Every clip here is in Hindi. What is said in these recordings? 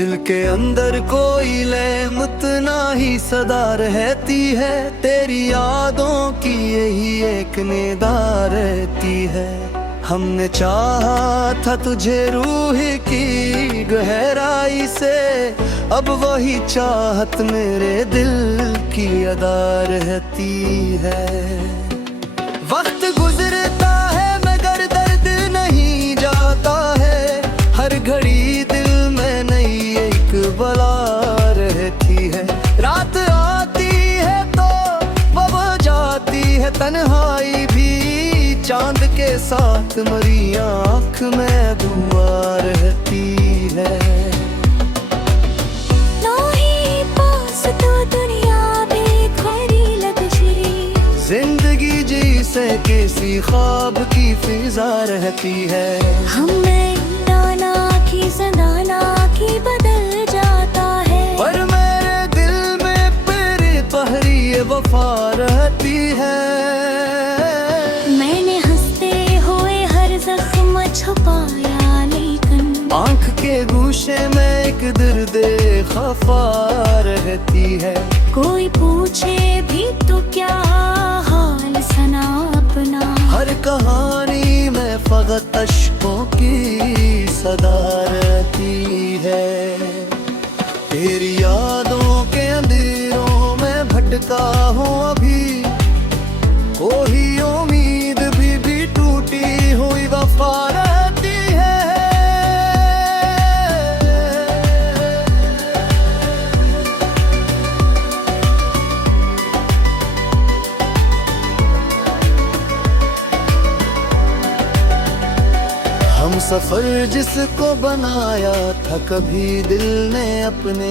दिल के अंदर कोई लहमत ना ही सदा रहती है, तेरी यादों की यही एक निदा रहती है। हमने चाहा था तुझे रूह की गहराई से, अब वही चाहत मेरे दिल की अदा रहती है। वक्त गुजरता है मगर दर्द नहीं जाता है, हर घड़ी दिल में नई एक बला रहती है। रात आती है तो वह जाती है तन्हाई भी, चांद के साथ मरी आँख में दुआ रहती है। जिंदगी जैसे किसी ख्वाब की फिजा रहती है। हमें नाना की जनाना की बदल जाता है, पर मेरे दिल में तेरे पहरी वफा रहती है। मैंने हंसते हुए हर जख्म छुपाया, लेकिन आँख के गूशे में एक दर्द खफा रहती है। कोई पूछे भी तो क्या हाल सना अपना, हर कहानी में फकत अश्कों की सदा रहती है। तेरी यादों के अंधेरों में भटका हूँ अभी, कोई उम्मीद भी टूटी हुई वफा रहती है। हम सफर जिसको बनाया था कभी दिल ने अपने,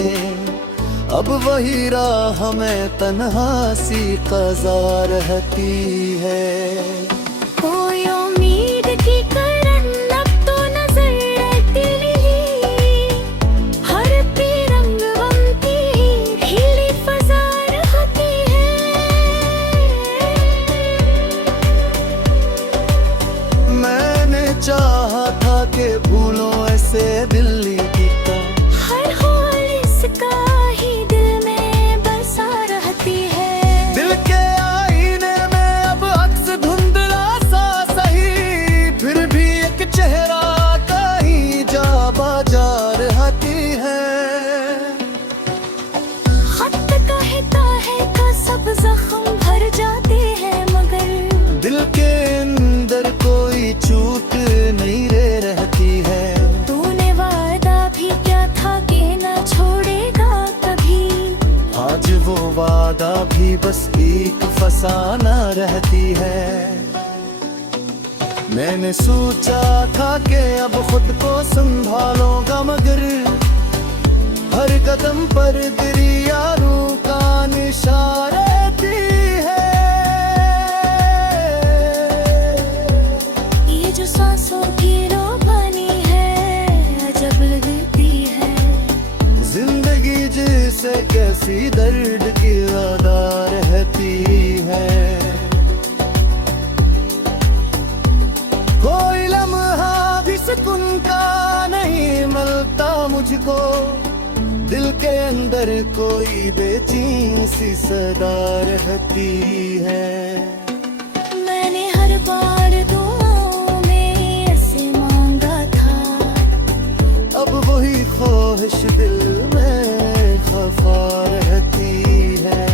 अब वही राह हमें तन्हा सी क़ज़ा रहती है। कोई उम्मीद की करन अब तो नजर रहती नहीं, हर रंग गम की खिली फज़ा रहती है। मैंने चाहा था कि भूलो ऐसे दिल की तो, हर हाल इसका ही दिल में बसा रहती है। दिल के आईने में अब अक्स धुंधला सा सही, फिर भी एक चेहरा कहीं जा बाजा रहती है। खत कहता है का सब जख्म भर जाते हैं, मगर दिल के अंदर कोई चूक नहीं रहती है। तूने वादा भी क्या था कि न छोड़ेगा कभी, आज वो वादा भी बस एक फसाना रहती है। मैंने सोचा था कि अब खुद को संभालूंगा, मगर हर कदम पर तेरी यारों का निशान रहती है। ये जो सांसों की रोबानी है अजब लगती है। जिंदगी जैसे कैसी दर्द की अदा रहती है। कोई लम्हा भी सुकून का नहीं मिलता मुझको, दिल के अंदर कोई बेचैन सी सदा रहती है। मैंने हर बार दुआओं में ऐसे मांगा था, अब वही ख्वाहिश दिल में खफा रहती है।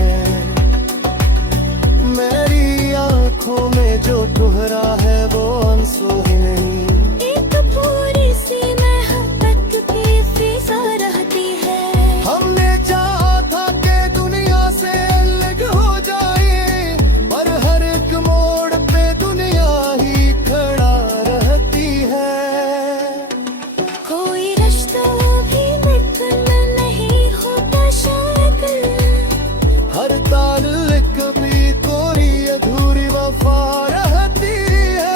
मेरी आंखों में जो ठुहरा है वो आंसू ही नहीं, एक पूरी सी मोहब्बत की फिजा रहती है। हमने चाहा था कि दुनिया से अलग हो जाए, पर हर एक मोड़ पे दुनिया ही खड़ा रहती है। कोई रिश्ता भी निकल नहीं होता शायद, हर ताल्लुक भी कोई अधूरी वफा रहती है।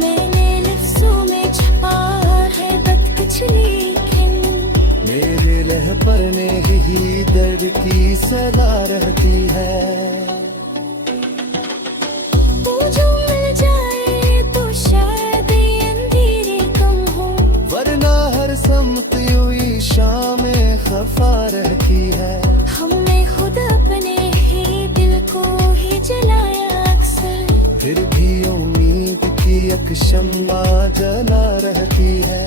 मैंने लफ्ज़ों में छुपा है बद कुछ, लेकिन मेरे लह पर ही दर्द की सदा रहती है। तू जो मिल जाए तो शायद ये अंधेरे रात यूं शाम खफा रहती है। हमने खुद अपने ही दिल को ही जलाया अक्सर, फिर भी उम्मीद की एक शम्मा जला रहती है।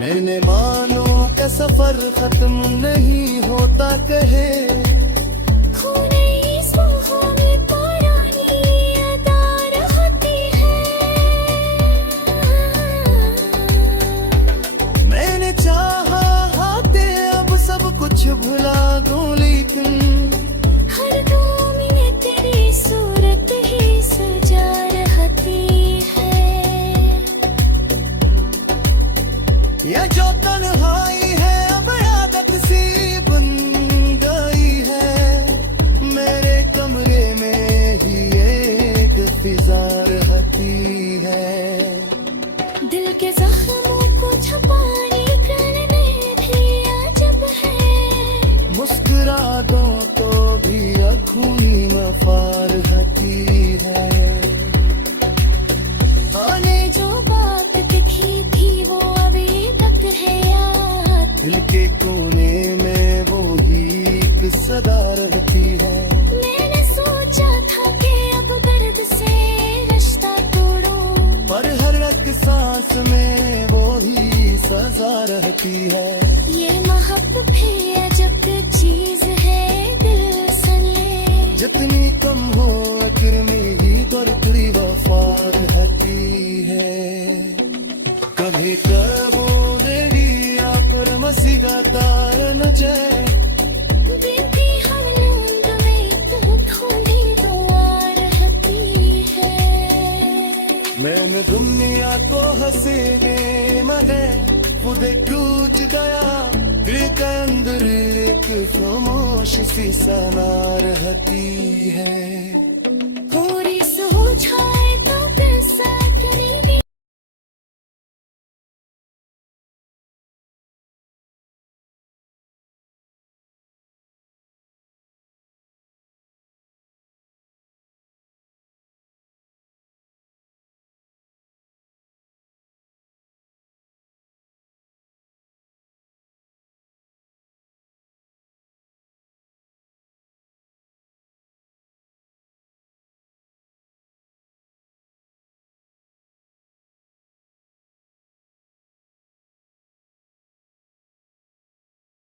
मैंने मानो के सफर खत्म नहीं होता कहे, खूने इस वफ़ा में पुरानी अदा रहती है। मैंने चाहा हाथे अब सब कुछ भुला दूं, लेकिन हर 2 मिनट तेरी सूरत ही सजा रहती है। ये जो तन्हाई है अब आदत सी बन गई है। मेरे कमरे में ही एक फिजा रहती है। दिल के जख्मों को छुपाने करने भी अजब है। मुस्कुरा दो तो भी खूनी वफा रहती है। आने जो बात दिखी थी वो अभी तक है याद, दिल के कोने में वो ही एक सदा रहती है। मैंने सोचा था कि अब दर्द से रिश्ता तोड़ूं, पर हर एक सांस में वो ही सजा रहती है। ये मोहब्बत भी अजब चीज है, दिल सले जितनी कम हो आखिर मेरी दरकड़ी वफा रहती है। कभी कबो देगी पर मसीगा तार न जाए, बीती हम लोग में तो खुली दुआ रहती है। मैंने दुनिया को हंसे दे मगे खुद टूट गया। दिल के अंदर एक खामोश सी सना रहती है।